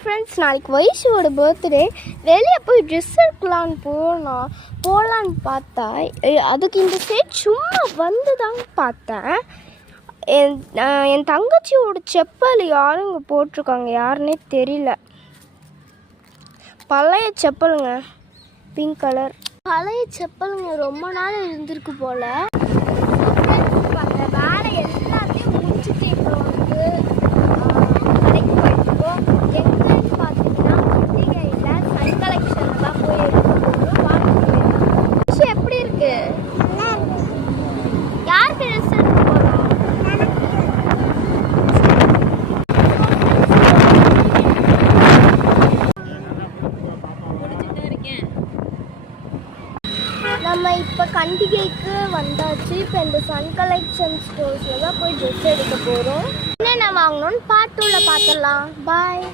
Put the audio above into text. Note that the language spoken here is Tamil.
ஃப்ரெண்ட்ஸ், நாளைக்கு வைஷுவோட பர்த்டே. வெளியே போய் ட்ரெஸ் எடுக்கலான்னு போகலான்னு பார்த்தா அதுக்கு இந்த சைட் சும்மா வந்து தாங்க பார்த்தேன். என் தங்கச்சியோட செப்பல் யாரும் இங்கே போட்டிருக்காங்க, யாருன்னே தெரியல. பழைய செப்பலுங்க, பிங்க் கலர் பழைய செப்பலுங்க. ரொம்ப நாள் இருந்திருக்கு போல். வேலை எல்லாத்தையும் முடிச்சுட்டு இப்போ வந்து கடைக்கு போயிட்டுருக்கோம். எங்கன்னு பார்த்தீங்கன்னா பண்டிகையில் சன் கலெக்ஷனில் தான் போய் எடுக்க போகிறோம். எப்படி இருக்கு? யாருக்கு ட்ரெஸ் எடுக்க போகிறோம்? நம்ம இப்போ பண்டிகைக்கு வந்தாச்சு. இப்போ இந்த சன் கலெக்ஷன் ஸ்டோர்ஸில் தான் போய் ட்ரெஸ் எடுக்க போகிறோம். என்னென்ன வாங்கணும்னு பார்ட் 2ல பார்த்துடலாம். பாய்.